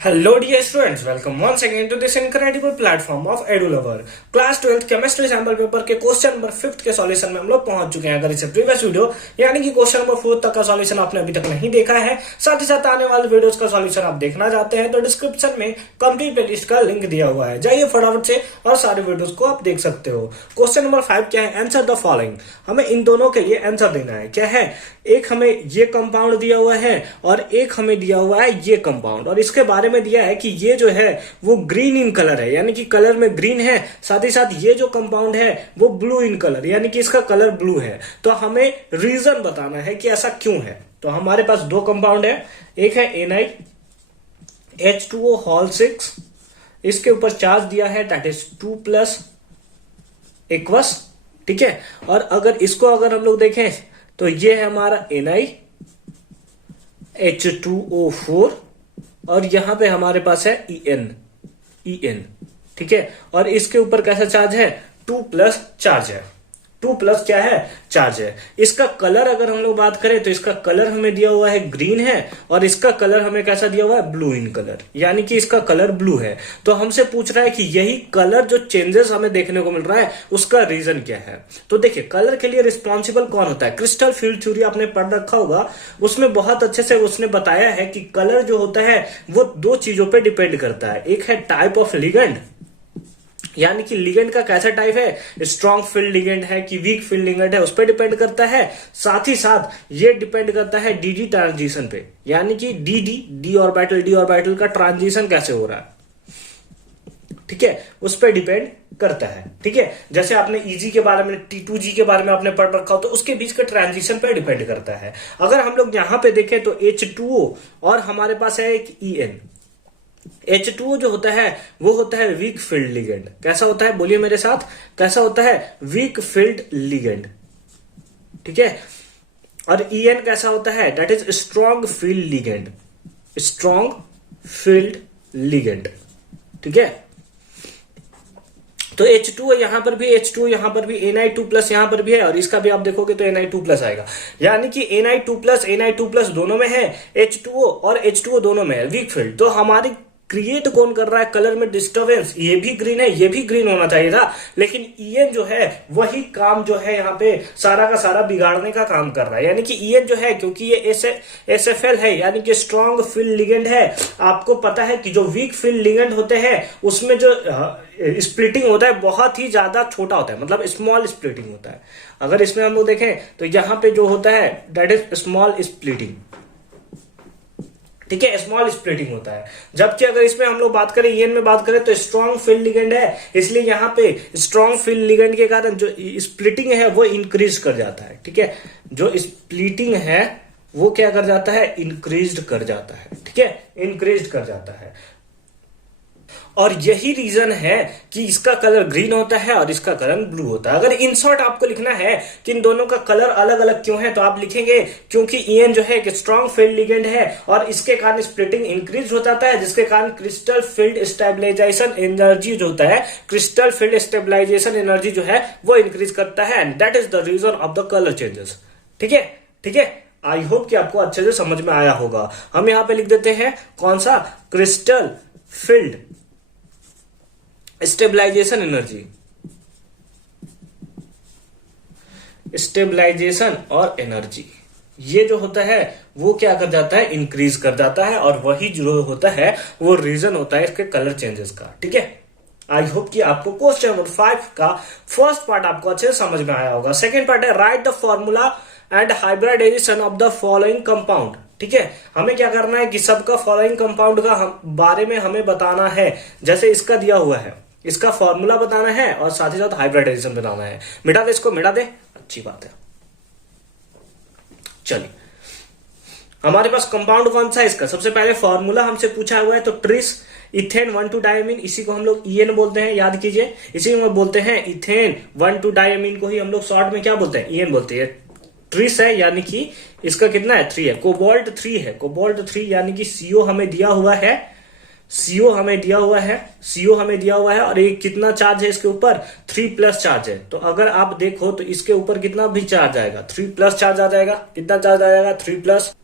Hello dear students, welcome once again to this incredible platform of EduLover. Class 12 chemistry sample paper के question number 5 के solution में हम लोग पहुंच चुके हैं। अगर इसे प्रीवियस वीडियो यानी कि क्वेश्चन नंबर 4 तक का सॉल्यूशन आपने अभी तक नहीं देखा है, साथ ही साथ आने वाले वीडियोस का सॉल्यूशन आप देखना चाहते हैं तो डिस्क्रिप्शन में कंप्लीट प्लेलिस्ट का लिंक दिया हुआ है, जाइए फटाफट से और सारे वीडियोस को आप देख सकते हो। क्वेश्चन नंबर 5 क्या है? Answer the following. हमें इन दोनों के लिए आंसर देना है। क्या है? एक हमें ये कंपाउंड दिया हुआ है और एक हमें दिया हुआ है ये कंपाउंड, और इसके बारे में दिया है कि ये जो है वो ग्रीन इन कलर है, यानी कि कलर में ग्रीन है, साथ ही साथ ये जो कंपाउंड है वो ब्लू इन कलर, यानी कि इसका कलर ब्लू है। तो हमें रीजन बताना है कि ऐसा क्यों है। तो हमारे पास दो कंपाउंड है, एक है NiH2O6, इसके ऊपर चार्ज दिया है दैट इज 2+ एक्वस, ठीक है। और अगर इसको अगर हम लोग देखें तो ये है हमारा NiH2O4 और यहां पे हमारे पास है EN, ठीक है। और इसके ऊपर कैसा चार्ज है? 2+ चार्ज है। 2+ क्या है? चार्ज है। इसका कलर अगर हम लोग बात करें तो इसका कलर हमें दिया हुआ है ग्रीन है और इसका कलर हमें कैसा दिया हुआ है? ब्लू इन कलर, यानी कि इसका कलर ब्लू है। तो हमसे पूछ रहा है कि यही कलर जो चेंजेस हमें देखने को मिल रहा है उसका रीजन क्या है। तो देखिए, कलर के लिए रिस्पॉन्सिबल कौन होता है? क्रिस्टल फील्ड थ्योरी आपने पढ़ रखा होगा, उसमें बहुत अच्छे से उसने बताया है कि कलर जो होता है वो दो चीजों पर डिपेंड करता है। एक है टाइप ऑफ लिगेंड, यानी कि लिगेंड का कैसा टाइप है, स्ट्रॉन्ग फील्ड लिगेंड है कि वीक फील्ड लिगेंड है, उस पर डिपेंड करता है। साथ ही साथ ये डिपेंड करता है डी ट्रांजिशन पे, यानी कि डी ऑर्बिटल का ट्रांजिशन कैसे हो रहा है, ठीक है, उस पर डिपेंड करता है। ठीक है, जैसे आपने EG के बारे में, T2G के बारे में आपने पढ़ रखा हो तो उसके बीच का ट्रांजिशन पर डिपेंड करता है। अगर हम लोग यहां पे देखें तो H2O और हमारे पास है एक EN। H2O जो होता है वो होता है वीक फील्ड लिगेंड। कैसा होता है? बोलिए मेरे साथ, कैसा होता है? वीक फील्ड लिगेंड, ठीक है। और EN कैसा होता है? That is strong field ligand, strong field ligand, ठीक है। तो H2O यहां पर भी, H2O यहां पर भी, Ni2+ यहां पर भी है और इसका भी आप देखोगे तो Ni2+ आएगा, यानी कि Ni2+ दोनों में है, H2O और H2O दोनों में है वीक फील्ड। तो हमारी क्रिएट कौन कर रहा है? कलर में डिस्टर्बेंस। ये भी ग्रीन है, ये भी ग्रीन होना चाहिए था, लेकिन EN जो है वही काम जो है यहाँ पे सारा का सारा बिगाड़ने का काम कर रहा है। यानी कि EN जो है, क्योंकि ये SFL है, यानी कि स्ट्रॉन्ग फील्ड लिगेंड है। आपको पता है कि जो वीक फील्ड लिगेंड होते हैं उसमें जो स्प्लिटिंग होता है बहुत ही ज्यादा छोटा होता है, मतलब स्मॉल स्प्लिटिंग होता है। अगर इसमें हम लोग देखें तो यहां पे जो होता है दैट इज स्मॉल स्प्लिटिंग, ठीक है, स्मॉल स्प्लिटिंग होता है। जबकि अगर इसमें हम लोग बात करें, EN में बात करें तो स्ट्रॉन्ग फील्ड लिगेंड है, इसलिए यहां पे स्ट्रॉन्ग फील्ड लिगेंड के कारण जो स्प्लिटिंग है वो इंक्रीज कर जाता है, ठीक है। जो स्प्लिटिंग है वो क्या कर जाता है? इंक्रीज कर जाता है, ठीक है, इंक्रीज कर जाता है। और यही रीजन है कि इसका कलर ग्रीन होता है और इसका कलर ब्लू होता है। अगर इन शॉर्ट आपको लिखना है कि इन दोनों का कलर अलग अलग क्यों है, तो आप लिखेंगे क्योंकि EN जो है एक स्ट्रॉन्ग फील्ड लिगेंड है और इसके कारण स्प्लिटिंग इंक्रीज हो जाता है, जिसके कारण क्रिस्टल फील्ड स्टेबलाइजेशन एनर्जी जो होता है, क्रिस्टल फील्ड स्टेबलाइजेशन एनर्जी जो है वो इंक्रीज करता है, and that is the reason of the colour changes. ठीक है, ठीक है, आई होप कि आपको अच्छे से समझ में आया होगा। हम यहां पे लिख देते हैं कौन सा? Crystal field stabilisation energy, stabilisation और एनर्जी, ये जो होता है वो क्या कर जाता है? इंक्रीज कर जाता है, और वही जो होता है वो रीजन होता है इसके कलर चेंजेस का। ठीक है, आई होप कि आपको क्वेश्चन नंबर 5 का फर्स्ट पार्ट आपको अच्छे से समझ में आया होगा। सेकेंड पार्ट है write the formula and hybridisation of the following compound. ठीक है, हमें क्या करना है कि सबका फॉलोइंग कंपाउंड का बारे में हमें बताना है। जैसे इसका दिया हुआ है, इसका फॉर्मूला बताना है और साथ ही साथ हाइब्रिडाइजेशन बताना है। मिटा दे इसको, मिटा दे, अच्छी बात है। चलिए, हमारे पास कंपाउंड कौन सा है इसका? सबसे पहले फॉर्मूला हमसे पूछा हुआ है तो ट्रिस इथेन 1,2-डायमीन, इसी को हम लोग EN बोलते हैं, याद कीजिए, इसी को बोलते हैं इथेन 1,2-डायमीन को ही हम लोग शॉर्ट में क्या बोलते हैं? EN बोलते हैं। ट्रिस है, यानी कि इसका कितना है? 3 है। कोबाल्ट 3 है, कोबाल्ट 3, यानी कि CO हमें दिया हुआ है, CO हमें दिया हुआ है, CO हमें दिया हुआ है, और एक कितना चार्ज है इसके ऊपर? 3+ चार्ज है। तो अगर आप देखो तो इसके ऊपर कितना भी चार्ज आएगा? 3+ चार्ज आ जाएगा। कितना चार्ज आ जाएगा? 3+।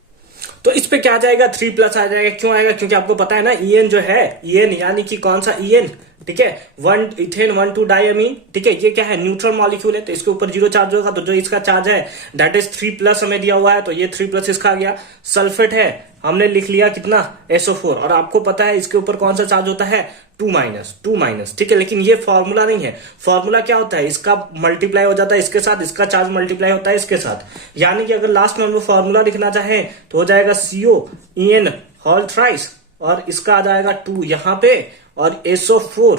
तो इस पे क्या आ जाएगा, 3+ आ जाएगा। क्यों आएगा, क्योंकि आपको पता है ना ईएन जो है, ईएन यानी कि कौन सा ईएन, ठीक है, 1 इथेन 1 2 डायमीन, ठीक है, ये क्या है, न्यूट्रल मॉलिक्यूल है, तो इसके ऊपर 0 चार्ज होगा, तो जो इसका चार्ज है दैट इज 3+ हमें दिया हुआ है, तो ये 3+ इसका आ गया। सल्फेट है, हमने लिख लिया कितना, SO4, और आपको पता है इसके ऊपर कौन सा चार्ज होता है, 2-, ठीक है। लेकिन ये फॉर्मूला नहीं है, फॉर्मूला क्या होता है, इसका मल्टीप्लाई हो जाता है इसके साथ, इसका चार्ज मल्टीप्लाई होता है इसके साथ, यानी कि अगर लास्ट में हम लोग फॉर्मूला लिखना चाहें तो हो जाएगा COEN होल थ्राइस, और इसका आ जाएगा 2 यहां पे, और SO4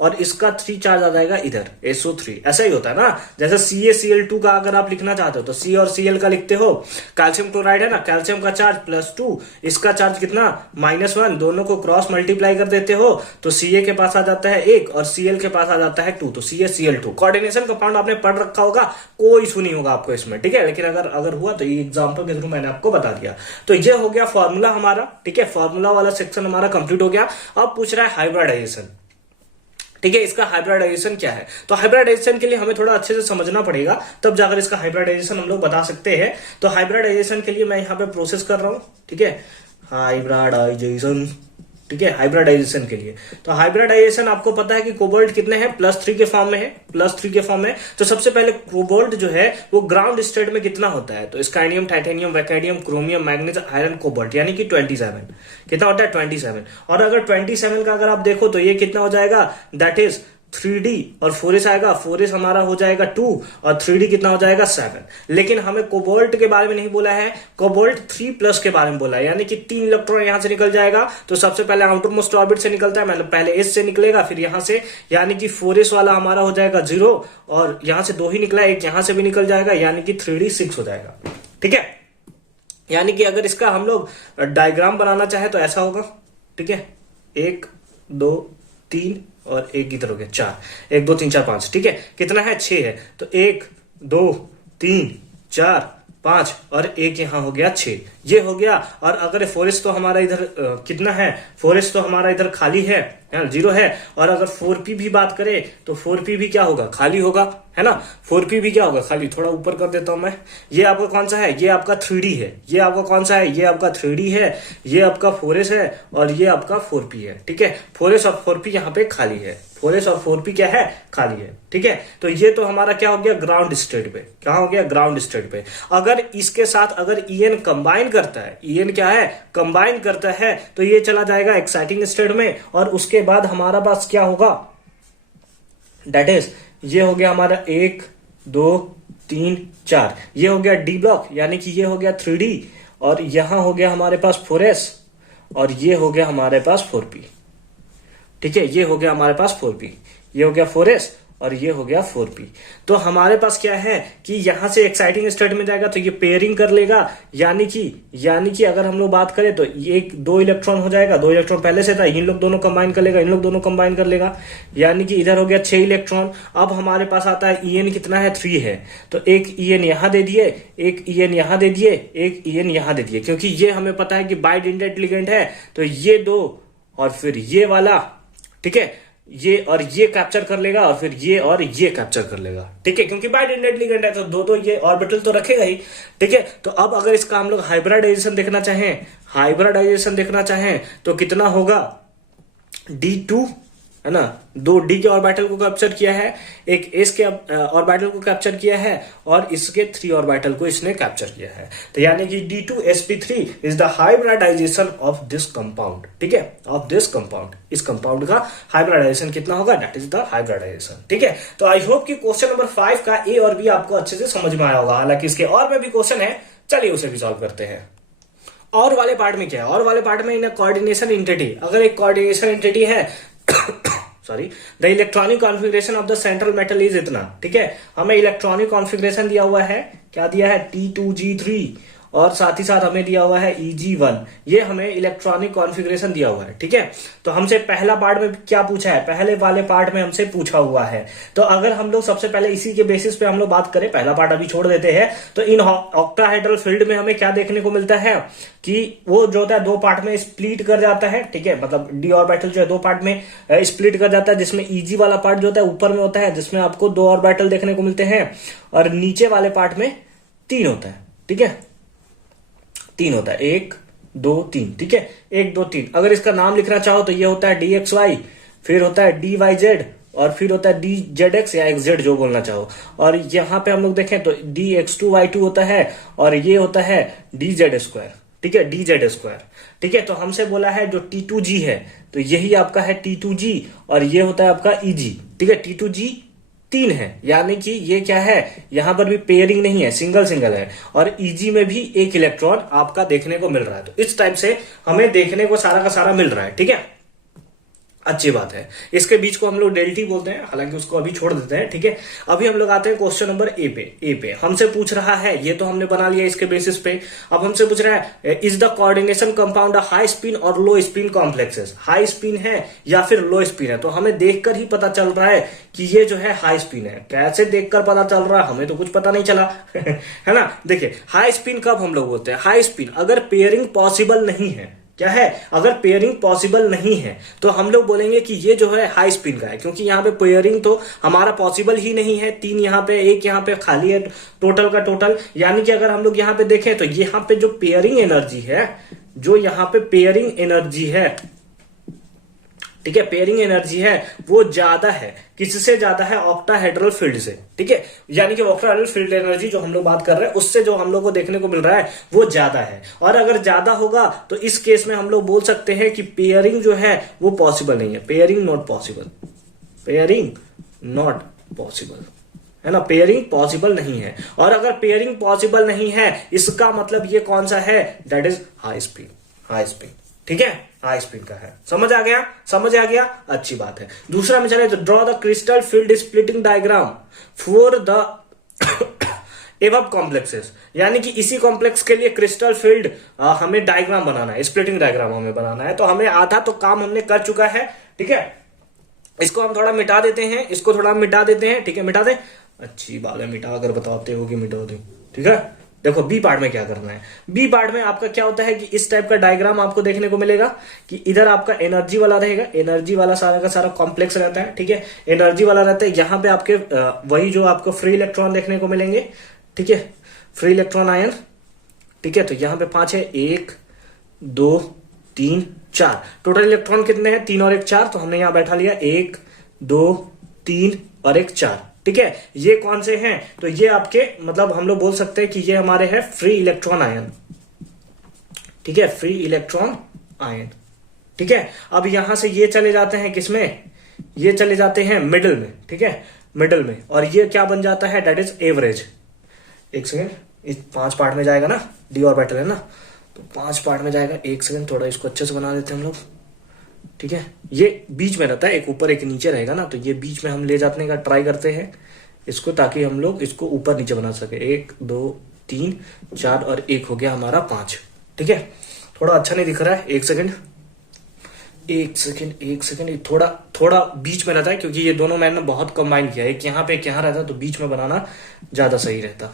और इसका 3 चार्ज आ जाएगा इधर, SO3। ऐसा ही होता है ना, जैसे CaCl2 का अगर आप लिखना चाहते हो तो C और Cl का लिखते हो, कैल्शियम क्लोराइड है ना, कैल्शियम का चार्ज +2, इसका चार्ज कितना, -1, दोनों को क्रॉस मल्टीप्लाई कर देते हो तो Ca के पास आ जाता है 1 और Cl के पास आ जाता है 2, तो CaCl2। कोऑर्डिनेशन कंपाउंड आपने पढ़ रखा होगा, कोई इशू नहीं होगा आपको इसमें, ठीक है। लेकिन अगर हुआ तो ये एग्जाम्पल के थ्रू मैंने आपको बता दिया। तो ये हो गया फॉर्मूला हमारा, ठीक है, फॉर्मूला वाला सेक्शन हमारा कंप्लीट हो गया। अब पूछ रहा है हाइब्रिडाइजेशन, ठीक है, इसका हाइब्रिडाइजेशन क्या है। तो हाइब्रिडाइजेशन के लिए हमें थोड़ा अच्छे से समझना पड़ेगा, तब जाकर इसका हाइब्रिडाइजेशन हम लोग बता सकते हैं। तो हाइब्रिडाइजेशन के लिए मैं यहाँ पे प्रोसेस कर रहा हूं, ठीक है, हाइब्रिडाइजेशन, ठीक है, हाइब्रिडाइजेशन के लिए। तो हाइब्रिडाइजेशन आपको पता है कि कोबाल्ट कितने हैं, +3 के फॉर्म में है, +3 के फॉर्म में। तो सबसे पहले कोबाल्ट जो है वो ग्राउंड स्टेट में कितना होता है, तो scandium, titanium, vanadium, chromium, manganese, iron, cobalt, यानी कि 27 कितना होता है, 27। और अगर 27 का अगर आप देखो तो ये कितना हो जाएगा, दैट इज 3D, और 4s आएगा, 4s हमारा हो जाएगा 2, और 3D कितना हो जाएगा 7। लेकिन हमें कोबाल्ट के बारे में नहीं बोला है, कोबाल्ट 3+ के बारे में बोला है, यानी कि 3 इलेक्ट्रॉन यहां से निकल जाएगा। तो सबसे पहले आउटर मोस्ट ऑर्बिट से निकलता है, मतलब पहले S से निकलेगा, फिर यहां से, यानी कि 4s वाला हमारा हो जाएगा 0, और यहां से 2 ही निकला, एक यहां से भी निकल जाएगा, यानी कि 3D 6 हो जाएगा, ठीक है। यानी कि अगर इसका हम लोग डायग्राम बनाना चाहे तो ऐसा होगा, ठीक है, 1 2 3 और एक इधर हो गया 4, 1 2 3 4 5, ठीक है, कितना है, 6 है, तो 1 2 3 4 5 और एक यहां हो गया 6, ये हो गया। और अगर 4s तो हमारा इधर कितना है, 4s तो हमारा इधर खाली है 0 है, और अगर 4p भी बात करें तो 4p भी क्या होगा, खाली होगा, है ना, 4p भी क्या होगा, खाली। थोड़ा ऊपर कर देता हूं मैं, ये आपका कौन सा है, ये आपका 3D है, ये आपका कौन सा है, ये आपका 3D है, ये आपका 4s है, और ये आपका 4p है, ठीक है। 4s और 4p यहाँ पे खाली है, 4s और 4p क्या है, खाली है, ठीक है। तो ये तो हमारा क्या हो गया, ग्राउंड स्टेट पे, क्या हो गया, ग्राउंड स्टेट पे। अगर इसके साथ अगर EN कंबाइन करता है, EN क्या है, कंबाइन करता है, तो ये चला जाएगा एक्साइटिंग स्टेट में, और उसके बाद हमारा पास क्या होगा, दैट इज ये हो गया हमारा 1 2 3 4, ये हो गया D ब्लॉक, यानी कि ये हो गया 3D, और यहां हो गया हमारे पास 4s, और ये हो गया हमारे पास 4p, ठीक है, ये हो गया हमारे पास 4p, ये हो गया 4s, और ये हो गया 4p। तो हमारे पास क्या है कि यहां से एक्साइटिंग स्टेट में जाएगा तो ये पेयरिंग कर लेगा, यानी कि अगर हम लोग बात करें तो ये 2 इलेक्ट्रॉन हो जाएगा, 2 इलेक्ट्रॉन पहले से था, इन लोग दोनों कंबाइन कर लेगा, इन लोग दोनों कंबाइन कर लेगा, यानी कि इधर हो गया 6 इलेक्ट्रॉन। अब हमारे पास आता है EN कितना है, 3 है, तो एक EN यहां दे दिए, एक EN यहां दे दिए, एक EN यहां दे दिए, क्योंकि ये हमें पता है कि बाइडेंटेड लिगेंड है, तो ये 2 और फिर ये वाला, ठीक है, ये और ये कैप्चर कर लेगा, और फिर ये और ये कैप्चर कर लेगा, ठीक है, क्योंकि बाइडेंटेड लिगेंड है तो दो ये ऑर्बिटल तो रखेगा ही, ठीक है। तो अब अगर इसका हम लोग हाइब्रिडाइजेशन देखना चाहें तो कितना होगा, D2, है ना, 2 D के ऑर्बिटल को कैप्चर किया है, एक S के ऑर्बिटल को कैप्चर किया है, और इसके 3 ऑर्बिटल को इसने कैप्चर किया है। तो यानी कि D2sp3 is the hybridization of this compound, ठीक है, ऑफ दिस कंपाउंड। इस कंपाउंड का हाइब्रिडाइजेशन कितना होगा, दैट इज द हाइब्रिडाइजेशन, ठीक है। तो आई होप कि क्वेश्चन नंबर 5 का A और B आपको अच्छे से समझ में आया होगा। हालांकि इसके और में भी क्वेश्चन है, चलिए उसे भी सॉल्व करते हैं। और वाले पार्ट में क्या है, और वाले पार्ट में इन कोऑर्डिनेशन एंटिटी, अगर एक कोऑर्डिनेशन एंटिटी है sorry, the electronic configuration of the central metal is इतना, ठीक है, हमें इलेक्ट्रॉनिक कॉन्फ़िगरेशन दिया हुआ है, क्या दिया है, T2G3, और साथ ही साथ हमें दिया हुआ है Eg1, ये हमें इलेक्ट्रॉनिक कॉन्फ़िगरेशन दिया हुआ है, ठीक है। तो हमसे पहला पार्ट में क्या पूछा है, पहले वाले पार्ट में हमसे पूछा हुआ है। तो अगर हम लोग सबसे पहले इसी के बेसिस पे हम लोग बात करें, पहला पार्ट अभी छोड़ देते हैं, तो इन ऑक्टाहेड्रल फील्ड में हमें क्या देखने को मिलता है कि वो जो होता है 2 पार्ट में स्प्लिट कर जाता है, ठीक है, मतलब D ऑर्बिटल जो है 2 पार्ट में स्प्लिट कर जाता है, जिसमें Eg वाला पार्ट जो होता है ऊपर में होता है, जिसमें आपको 2 ऑर्बिटल देखने को मिलते हैं, और नीचे वाले पार्ट में 3 होता है, ठीक है। तीन होता है, 1 2 3, ठीक है, 1 2 3। अगर इसका नाम लिखना चाहो तो ये होता है dxy, फिर होता है dyz, और फिर होता है dzx या xz जो बोलना चाहो। और यहां पे हम लोग देखें तो dx2y2 होता है, और ये होता है dz2, ठीक है, dz2, ठीक है। तो हमसे बोला है जो T2g है, तो यही आपका है T2g, और ये होता है आपका Eg, ठीक है। T2g 3 है, यानी कि ये क्या है, यहां पर भी पेयरिंग नहीं है, सिंगल सिंगल है, और Eg में भी एक इलेक्ट्रॉन आपका देखने को मिल रहा है। तो इस टाइप से हमें देखने को सारा का सारा मिल रहा है, ठीक है, अच्छी बात है। इसके बीच को हम लोग डेल्टी बोलते हैं, हालांकि उसको अभी छोड़ देते हैं, ठीक है। अभी हम लोग आते हैं क्वेश्चन नंबर ए पे हमसे पूछ रहा है, ये तो हमने बना लिया इसके बेसिस पे। अब हमसे पूछ रहा है is the coordination compound high spin और low spin complexes, high spin है या फिर लो स्पिन है। तो हमें देखकर ही पता चल रहा है कि ये जो है हाई स्पिन है। कैसे देखकर पता चल रहा है, हमें तो कुछ पता नहीं चला है ना। देखिए हाई स्पिन कब हम लोग बोलते हैं, हाई स्पिन अगर पेयरिंग पॉसिबल नहीं है, क्या है, अगर पेयरिंग पॉसिबल नहीं है तो हम लोग बोलेंगे कि ये जो है हाई स्पिन का है, क्योंकि यहाँ पे पेयरिंग तो हमारा पॉसिबल ही नहीं है। 3 यहाँ पे, 1 यहाँ पे खाली है टोटल का टोटल। यानी कि अगर हम लोग यहाँ पे देखें तो यहाँ पे जो पेयरिंग एनर्जी है, जो यहाँ पे पेयरिंग एनर्जी है, ठीक है, पेयरिंग एनर्जी है वो ज्यादा है, किससे ज्यादा है, ऑक्टाहेड्रल फील्ड से, ठीक है। यानी कि ऑक्टाहेड्रल फील्ड एनर्जी जो हम लोग बात कर रहे हैं उससे जो हम लोग को देखने को मिल रहा है वो ज्यादा है। और अगर ज्यादा होगा तो इस केस में हम लोग बोल सकते हैं कि पेयरिंग जो है वो पॉसिबल नहीं है, pairing not possible, pairing not possible, है ना, पेयरिंग पॉसिबल नहीं है। और अगर पेयरिंग पॉसिबल नहीं है इसका मतलब ये कौन सा है, that is high spin, high spin, ठीक है, हाई स्पिन का है। समझ आ गया, समझ आ गया, अच्छी बात है। दूसरा में चले तो draw the crystal field splitting diagram for the above complexes, यानी कि इसी कॉम्प्लेक्स के लिए क्रिस्टल फील्ड हमें डायग्राम बनाना है, स्प्लिटिंग डायग्राम हमें बनाना है। तो हमें आधा तो काम हमने कर चुका है, ठीक है। इसको हम थोड़ा मिटा देते हैं, इसको थोड़ा मिटा देते हैं, ठीक है, मिटा दें, अच्छी बात है, मिटा अगर बताते हो कि मिटा दे, ठीक है। देखो बी पार्ट में क्या करना है, बी पार्ट में आपका क्या होता है कि इस टाइप का डायग्राम आपको देखने को मिलेगा कि इधर आपका एनर्जी वाला रहेगा, एनर्जी वाला सारा का सारा कॉम्प्लेक्स रहता है, ठीक है, एनर्जी वाला रहता है। यहाँ पे आपके वही जो आपको फ्री इलेक्ट्रॉन देखने को मिलेंगे, ठीक है, फ्री इलेक्ट्रॉन आयन, ठीक है। तो यहाँ पे 5 है, 1 2 3 4, टोटल इलेक्ट्रॉन कितने हैं, 3 और 1 4, तो हमने यहाँ बैठा लिया 1 2 3 और 1 4, ठीक है। ये कौन से हैं, तो ये आपके मतलब हम लोग बोल सकते हैं कि ये हमारे हैं फ्री इलेक्ट्रॉन आयन, ठीक है, फ्री इलेक्ट्रॉन आयन, ठीक है। अब यहां से ये चले जाते हैं किसमें, ये चले जाते हैं मिडल में, ठीक है, मिडल में, और ये क्या बन जाता है, दैट इज एवरेज। एक सेकेंड, इस 5 पार्ट में जाएगा ना, डी ऑर्बिटल है ना, तो 5 पार्ट में जाएगा। एक सेकेंड, थोड़ा इसको अच्छे से बना देते हैं हम लोग, ठीक है। ये बीच में रहता है, एक ऊपर एक नीचे रहेगा ना, तो ये बीच में हम ले जाने का ट्राई करते हैं इसको, ताकि हम लोग इसको ऊपर नीचे बना सके। 1 2 3 4 और 1 हो गया हमारा 5, ठीक है। थोड़ा अच्छा नहीं दिख रहा है, एक सेकेंड, थोड़ा थोड़ा बीच में रहता है, क्योंकि ये दोनों मैंने बहुत कंबाइन किया है, एक यहाँ पे एक यहाँ रहता, तो बीच में बनाना ज्यादा सही रहता।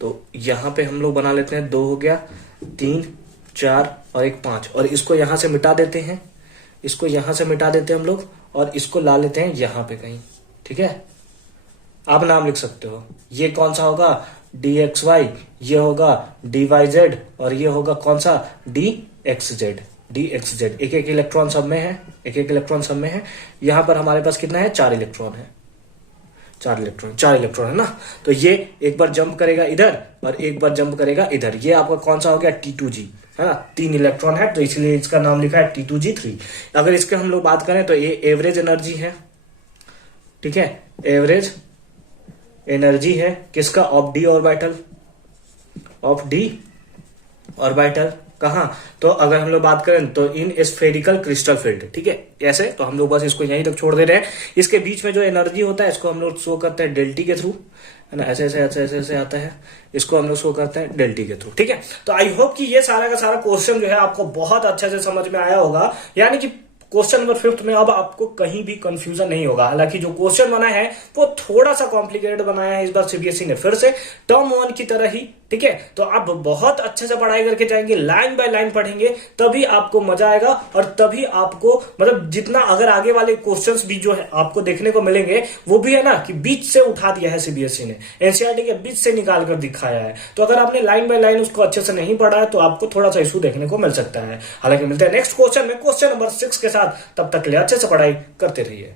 तो यहां पे हम लोग बना लेते हैं, 2 हो गया, 3 4 और 1 5, और इसको यहां से मिटा देते हैं, इसको यहां से मिटा देते हैं हम लोग, और इसको ला लेते हैं यहां पे कहीं, ठीक है। आप नाम लिख सकते हो, ये कौन सा होगा, dxy, ये होगा dyz, और ये होगा कौन सा, dxz, dxz। एक एक इलेक्ट्रॉन सब में है, एक एक इलेक्ट्रॉन सब में है। यहां पर हमारे पास कितना है, 4 इलेक्ट्रॉन है, 4 इलेक्ट्रॉन है ना। तो ये एक बार जंप करेगा इधर और एक बार जंप करेगा इधर। ये आपका कौन सा हो गया, T2g, है ना, 3 इलेक्ट्रॉन है, तो इसलिए इसका नाम लिखा है T2g3। अगर इसके हम लोग बात करें तो ये एवरेज एनर्जी है, ठीक है, एवरेज एनर्जी है किसका, of D orbital, of D orbital कहां, तो अगर हम लोग बात करें तो इन स्फेरिकल क्रिस्टल फील्ड, ठीक है। ऐसे तो हम लोग बस इसको यहीं तक छोड़ दे रहे हैं। इसके बीच में जो एनर्जी होता है इसको हम लोग शो करते हैं डेल्टी के थ्रू, है ना, ऐसे ऐसे ऐसे ऐसे ऐसे आता है, इसको हम लोग शो करते हैं डेल्टी के थ्रू, ठीक है। तो आई होप कि ये सारा का सारा क्वेश्चन जो है आपको बहुत अच्छे से समझ में आया होगा, यानी कि क्वेश्चन नंबर 5 में अब आपको कहीं भी कंफ्यूजन नहीं होगा। हालांकि जो क्वेश्चन बना है वो थोड़ा सा कॉम्प्लिकेटेड बनाया है इस बार सीबीएसई ने, फिर से टर्म 1 की तरह ही ठीक है, तो आप बहुत अच्छे से पढ़ाई करके जाएंगे, लाइन बाय लाइन पढ़ेंगे, तभी आपको मजा आएगा और तभी आपको मतलब जितना अगर आगे वाले क्वेश्चंस भी जो है आपको देखने को मिलेंगे वो भी है ना कि बीच से उठा दिया है सीबीएसई ने, एनसीईआरटी के बीच से निकाल कर दिखाया है। तो अगर आपने लाइन बाय लाइन उसको अच्छे से नहीं पढ़ा है तो आपको थोड़ा सा इशू देखने को मिल सकता है। हालांकि मिलते हैं नेक्स्ट क्वेश्चन में, क्वेश्चन नंबर 6 के साथ। तब तक के लिए अच्छे से पढ़ाई करते रहिए।